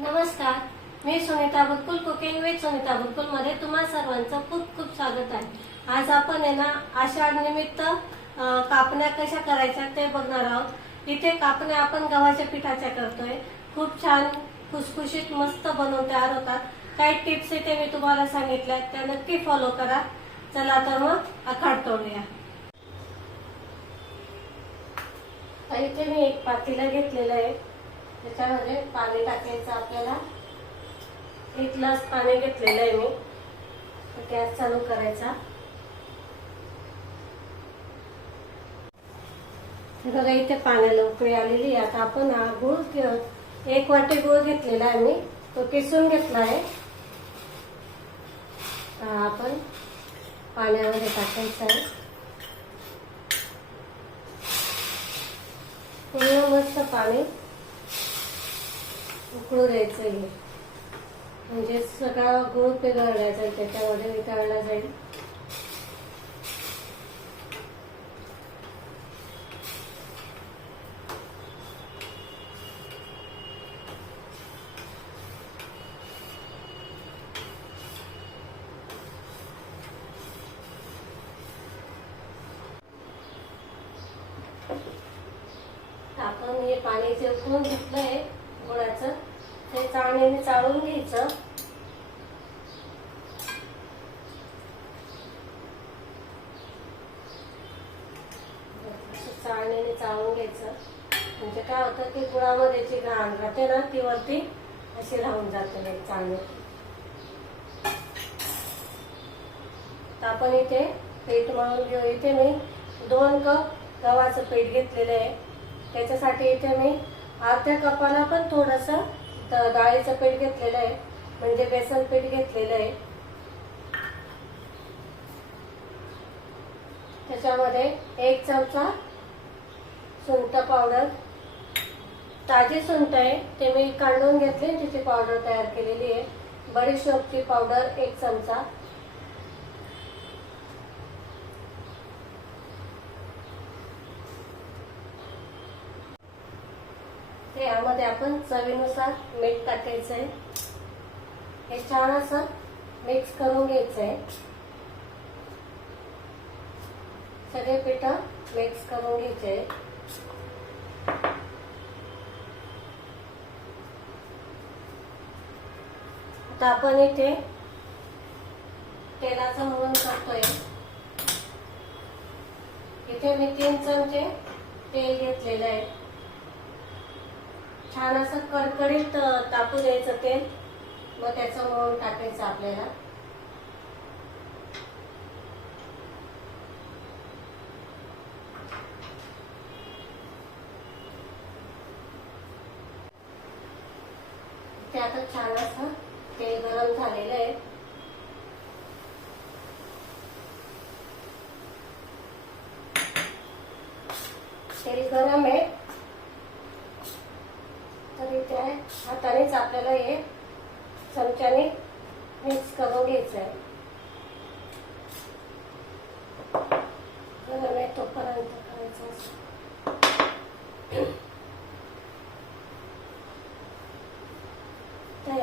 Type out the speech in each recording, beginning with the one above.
नमस्कार मी Sunita Bulkul cooking with Sunita बुलकुलमध्ये तुम्हा सर्वांचं खूप खूप स्वागत आहे. आज आपण आहे ना आषाढ निमित्त कापण्या कशा करायच्या ते बघणार आहोत. इथे कापण्या आपण गव्हाच्या पिठाच्या करतोय. खूप छान खुसखुशीत मस्त बनवून तयार होतात. काही टिप्स इथे मी तुम्हाला सांगितल्या त्या नक्की फॉलो करा. चला तर मग आखाड तोडूया. इथे मी एक पातीला घेतलेलं आहे. त्याच्यामध्ये पाणी टाकायचं आपल्याला. एक ग्लास पाणी घेतलेलं आहे मी. गॅस चालू करायचा. बघा इथे पाण्याला उकळी आलेली आहे. आता आपण हा गुळ एक वाटी गुळ घेतलेला आहे मी. तो किसून घेतला आहे. आपण पाण्यामध्ये टाकायचा आहे. पूर्ण मस्त पाणी. उकळू द्यायचं हे म्हणजे सगळा गुळ पिघळला जाईल त्याच्यामध्ये वितळला जाईल आपण हे पाणी जे उकळून घेतलंय गुळाचं ते चाळून घ्यायचं. चाळण्याने चाळून घ्यायचं. म्हणजे काय होतं की गुळामध्ये जी घाण राहते ना ती वरती अशी राहून जाते नाही तर आपण इथे पीठ मळून घेऊ. इथे मी दोन कप गव्हाचं पीठ घेतलेलं आहे. त्याच्यासाठी इथे मी अर्ध्या कपाला पण थोडस डाळीचं पीठ घेतलेलं आहे. म्हणजे बेसन पीठ घेतलेलं आहे. त्याच्यामध्ये एक चमचा सुंठ पावडर. ताजी सुंठ आहे ते मी काढून घेतली तिची पावडर तयार केलेली आहे. बडीशोपची पावडर एक चमचा. ते यामध्ये आपण चवीनुसार मीठ टाकायचं आहे हे छान असं मिक्स करून घ्यायचं आहे सगळे पीठ मिक्स करून घ्यायचे. आहे आता आपण इथे तेलाचं मोहन करतोय. इथे मी तीन चमचे तेल घेतलेलं आहे. छान असं कडकडीत अ, तापू द्यायचं तेल. मग त्याचं मोहन टाकायचं आपल्याला. ते आता छान असं तेल गरम झालेलं आहे तेल गरम आहे आहे. हातानेच आपल्याला हे चमच्याने मिक्स करून घ्यायचं आहे तोपर्यंत करायचं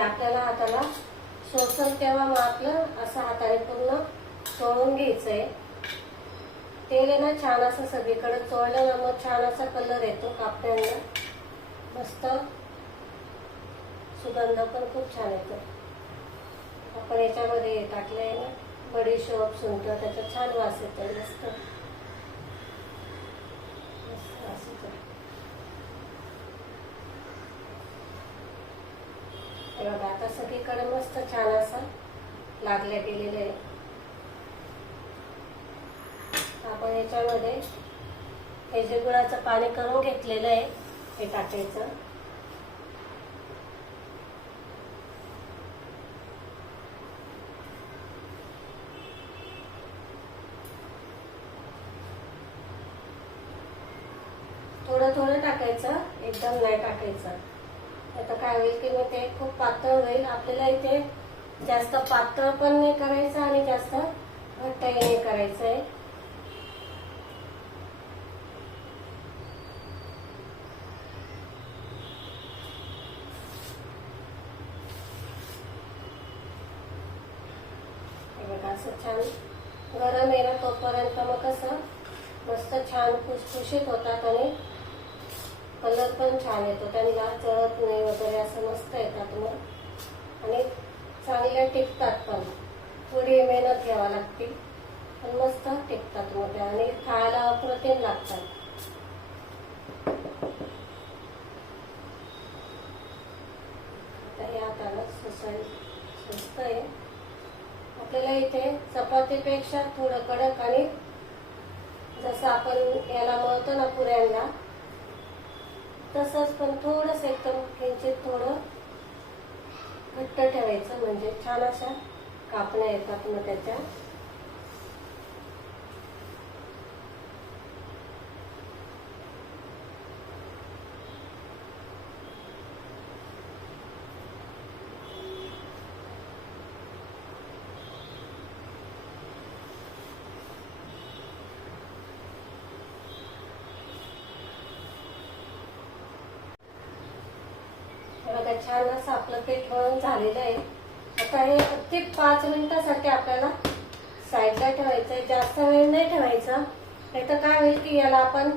आपल्याला हाताला शोषण तेव्हा मग आपलं असं हाताने पूर्ण चोळून घ्यायचं आहे तेल आहे ना छान असं सगळीकडे चोळलं ना मग छान असा कलर येतो कापड्यांना मस्त. सुगंध पण खूप छान येतो. आपण याच्यामध्ये टाकलंय ना बडीशोप सुंठ त्याचा छान वास येतो मस्त. वास येतो. हे बघा आता सगळीकडे मस्त छान असं लागले गेलेले आहे आपण याच्यामध्ये हे जे गुळाचं पाणी करून घेतलेलं आहे हे टाकायचं. थोडं टाकायचं एकदम नाही टाकायचं. आता काय होईल की मग ते खूप पातळ होईल. आपल्याला इथे जास्त पातळ पण नाही करायचं आणि जास्त घट्टही नाही करायचं आहे असं छान गरम येणार तोपर्यंत मग कसं मस्त छान खुशखुशीत होतात आणि कलर पण छान येतो. त्यांना चढत नाही वगैरे असं मस्त येतात मग. आणि चांगल्या टिकतात पण. थोडी मेहनत घ्यावा लागते. पण मस्त टिकतात मग त्या. आणि खायला अप्रतिम लागतात. आता हे हाताला सुसाई स्वस्त आहे. आपल्याला इथे चपातीपेक्षा थोडं कडक आणि जसं आपण याला मळतो ना पुऱ्यांना तसंच पण थोडंसं एकदम किंचित थोडं घट्ट ठेवायचं म्हणजे छान अशा कापण्या येतात मग त्याच्या. आता छान असं आपलं पीठ मळून झालेलं आहे. आता हे अगदी पाच मिनिटासाठी आपल्याला साईडला ठेवायचं आहे जास्त वेळ नाही ठेवायचं. नाही तर काय होईल की याला आपण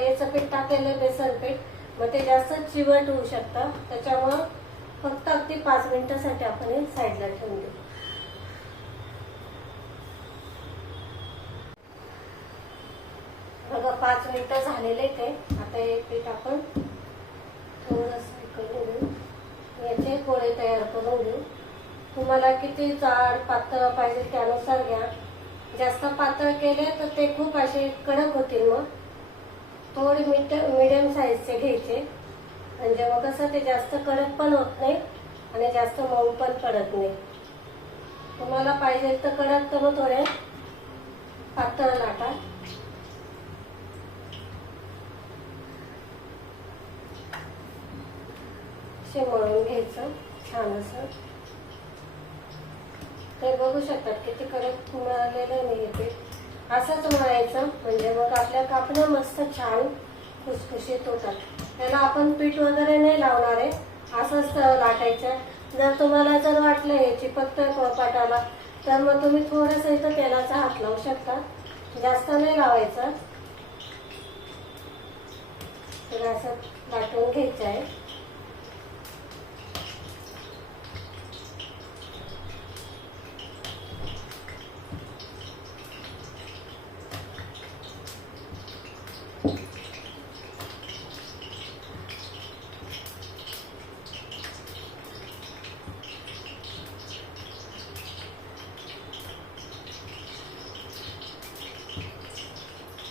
याचं पीठ टाकलेलं बेसन पीठ. मग ते जास्त चिवट होऊ शकतं. त्याच्यामुळं फक्त अगदी पाच मिनिटासाठी आपण हे साईडला ठेवून देऊ. बघा पाच मिनिटं झालेले ते आता हे पीठ आपण थोडंसं करून याचे गोळे तयार करून घेऊ तुम्हाला किती जाड पातळ पाहिजे त्यानुसार घ्या. जास्त पातळ केले तर ते खूप असे कडक होतील मग. थोडे मीठ मिडियम साईजचे घ्यायचे. म्हणजे मग कसं ते जास्त कडक पण होत नाही आणि जास्त मऊ पण पडत नाही. तुम्हाला पाहिजे तर कडक तर मग थोडे पातळ लाटा. असे मळून घ्यायचं छान असं. ते बघू शकतात किती कडक मिळालेलं नाही ते असंच मळायचं म्हणजे मग आपल्या कापणं मस्त छान खुसखुशीत होतात. त्याला आपण पीठ वगैरे नाही लावणार आहे असंच लाटायचं. जर तुम्हाला जर वाटलं हे चिपकतंय पोळपाटाला तर मग तुम्ही थोडंसं इथं तेलाचा हात लावू शकता. जास्त नाही लावायचं. तर असं लाटून घ्यायचं आहे.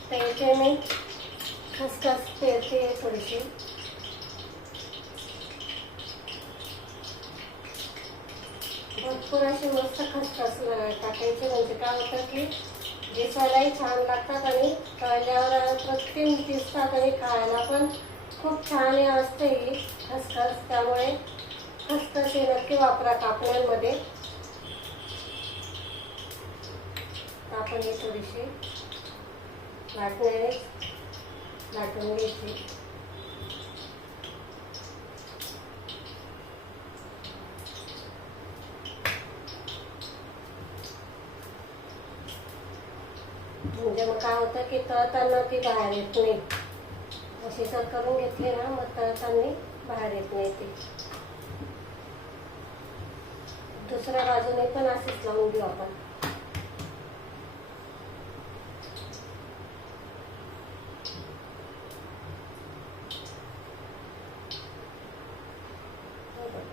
त्याचे मी खसखस पेरते थोडीशी भरपूर असे मस्त खसखस टाकायचे म्हणजे काय होतं की दिसायलाही छान लागतात आणि तळल्यावर प्रत्येक दिसतात आणि खायला पण खूप छान हे असते ही खसखस त्यामुळे खसखस हे नक्की वापरा कापण्यांमध्ये कापणी थोडीशी लाटण्याने वाटून घ्यायची म्हणजे मग काय होतं की तळताना ती बाहेर येत नाही. अशी सर करून घेतली ना मग तळताना बाहेर येत नाही ती. दुसऱ्या बाजूने पण अशीच लावून घेऊ आपण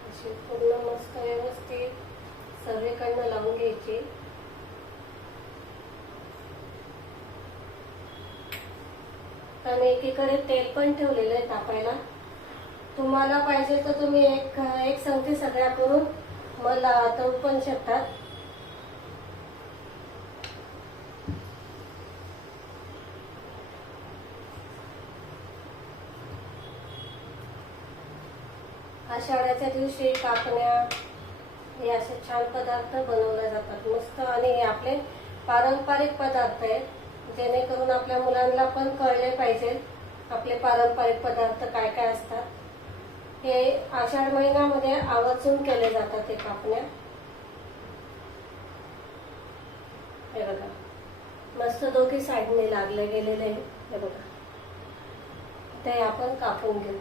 अशी पूर्ण मस्त व्यवस्थित सगळीकडनं लावून घ्यायची आणि एकीकडे तेल पण ठेवलेलं आहे तापायला. तुम्हाला पाहिजे तर तुम्ही एक एक संगती सगळ्या करून मला तळू पण शकतात आषाढ्याच्या दिवशी कापण्या हे असे छान पदार्थ बनवले जातात. मस्त आणि हे आपले पारंपरिक पदार्थ आहेत. जेणेकरून आपल्या मुलांना पण कळले पाहिजे आपले पारंपरिक पदार्थ काय काय असतात. हे आषाढ महिन्यामध्ये आवर्जून केले जातात ते कापण्या. हे बघा. मस्त दोघी साईडने लागले गेलेले हे बघा. ते आपण कापून घेऊ.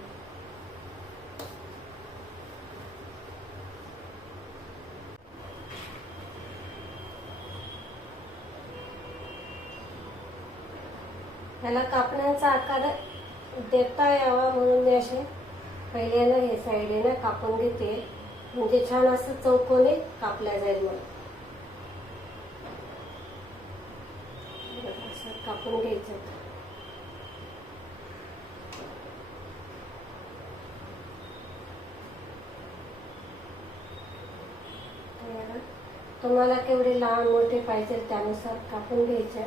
ह्याला कापण्याचा आकार देता यावा म्हणून मी असे पहिल्यांदा हे साईडे कापून घेते म्हणजे छान असं चौकोनी कापल्या जाईल मला असं कापून घ्यायचं तर तुम्हाला केवढे लहान मोठे पाहिजे त्यानुसार कापून घ्यायचे.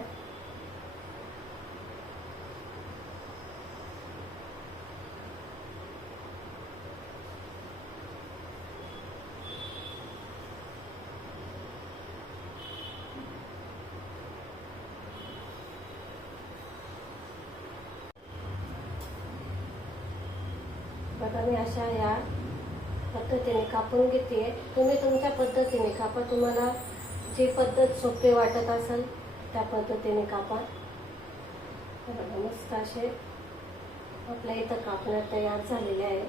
आता मी अशा या पद्धतीने कापून घेते. तुम्ही तुमच्या पद्धतीने कापा. तुम्हाला जी पद्धत सोपी वाटत असेल त्या पद्धतीने कापा. बघा मस्त असे आपल्या इथं कापण्यात तयार झालेले आहे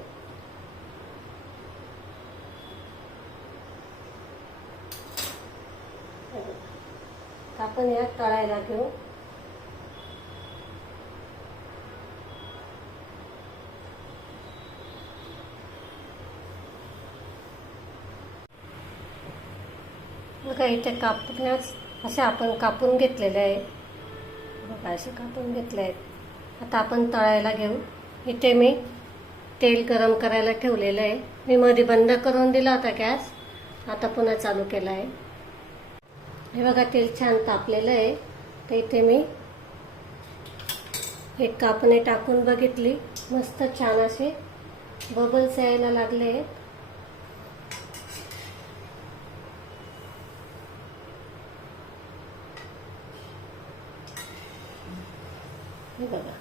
हे आपण या तळायला घेऊ. बघा इथे कापण्यास असे आपण कापून घेतलेले आहे. बघा असे कापून घेतले आहेत. आता आपण तळायला घेऊ. इथे मी तेल गरम करायला ठेवलेलं आहे. मी मध्ये बंद करून दिला होता गॅस. आता पुन्हा चालू केला आहे. हे बघा तेल छान तापलेलं आहे. तर इथे मी एक कापणे टाकून बघितली. मस्त छान असे बबल्स यायला लागले आहेत हे बघा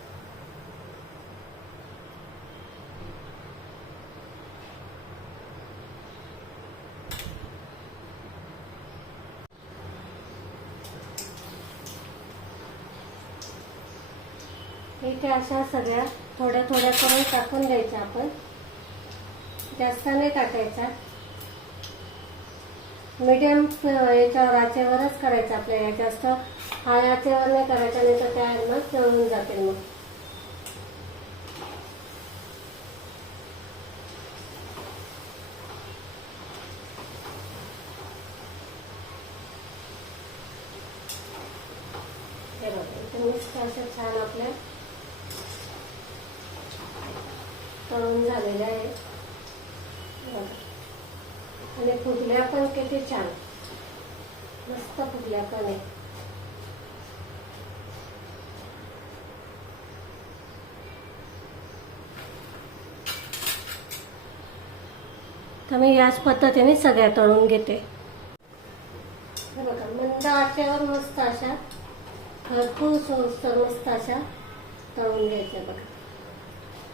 इथे अशा सगळ्या थोड्या थोड्या करून टाकून द्यायच्या आपण. जास्त नाही टाकायचा. मीडियम याच्यावर आचेवरच करायचं आपल्याला. जास्त हाय आचेवर नाही करायचं नाही तर त्या मग जळून जातील मग. हे बघा इथे असं छान आपल्या तळून झालेलं आहे. आणि फुगल्या पण किती छान. मस्त फुगल्या पण आहे. तर मी याच पद्धतीने सगळ्या तळून घेते. बघा मंद आट्यावर मस्त अशा भरपूर सोयीस्कर मस्त अशा तळून घ्यायच्या बघा.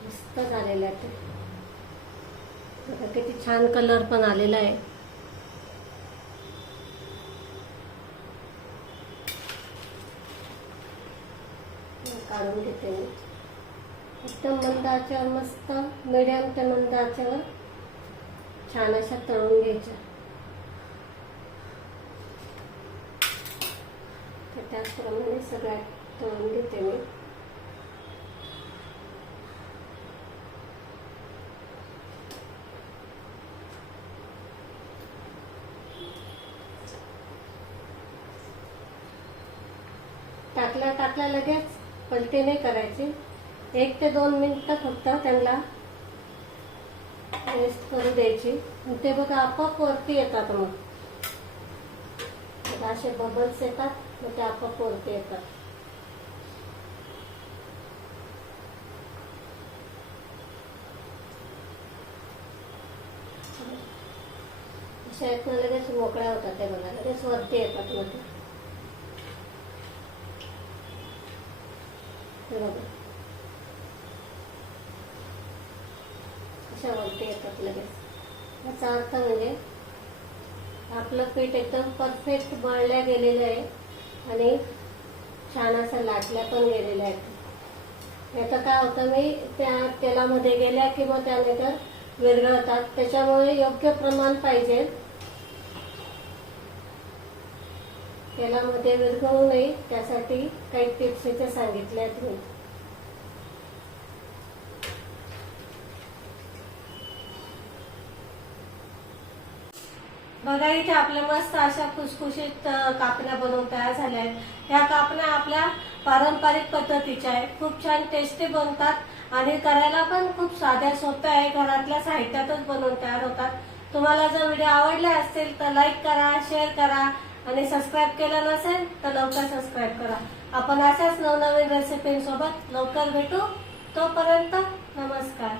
मस्त झालेल्या ते. बघा किती छान कलर पण आलेला आहे. काढून घेते मी. एकदम मंद मस्त मिडियम ते मंद छान अशा तळून घ्यायच्या. तर त्याचप्रमाणे सगळ्या तळून घेते मी. टाकल्या टाकल्या लगेच पलटी नाही करायची. एक ते दोन मिनिटं फक्त त्यांना रेस्ट करू द्यायची. ते बघा आपोआप वरती येतात मग. असे बबल्स येतात मग ते आपोआप वरती येतात. अशा लगेच मोकळ्या होतात ते बघा लगेच वरती येतात मग हे बघा अशा वरती येतात लगेच. याचा अर्थ म्हणजे आपलं पीठ एकदम परफेक्ट बळल्या गेलेलं आहे आणि छान असं लाटल्या पण गेलेल्या आहेत याचं काय होतं मी त्या तेलामध्ये गेल्या किंवा त्याने त्यानंतर विरघळतात. त्याच्यामुळे योग्य प्रमाण पाहिजे. तेलामध्ये विरघळू नये त्यासाठी काही टिप्स इथे सांगितल्या आहेत मी. बघा इथे आपल्या मस्त अशा खुसखुशीत कापण्या बनवून तयार झाल्या आहेत. ह्या कापण्या आपल्या पारंपरिक पद्धतीच्या आहेत. खूप छान टेस्टी बनतात आणि करायला पण खूप साध्या सोप्या आहे. घरातल्या साहित्यातच बनवून तयार होतात. तुम्हाला जर व्हिडिओ आवडले असतील तर लाईक करा शेअर करा. आणि सबस्क्राईब केलं नसेल तर लवकर सबस्क्राईब करा. आपण अशाच नवनवीन रेसिपींसोबत लवकर भेटू. तोपर्यंत नमस्कार.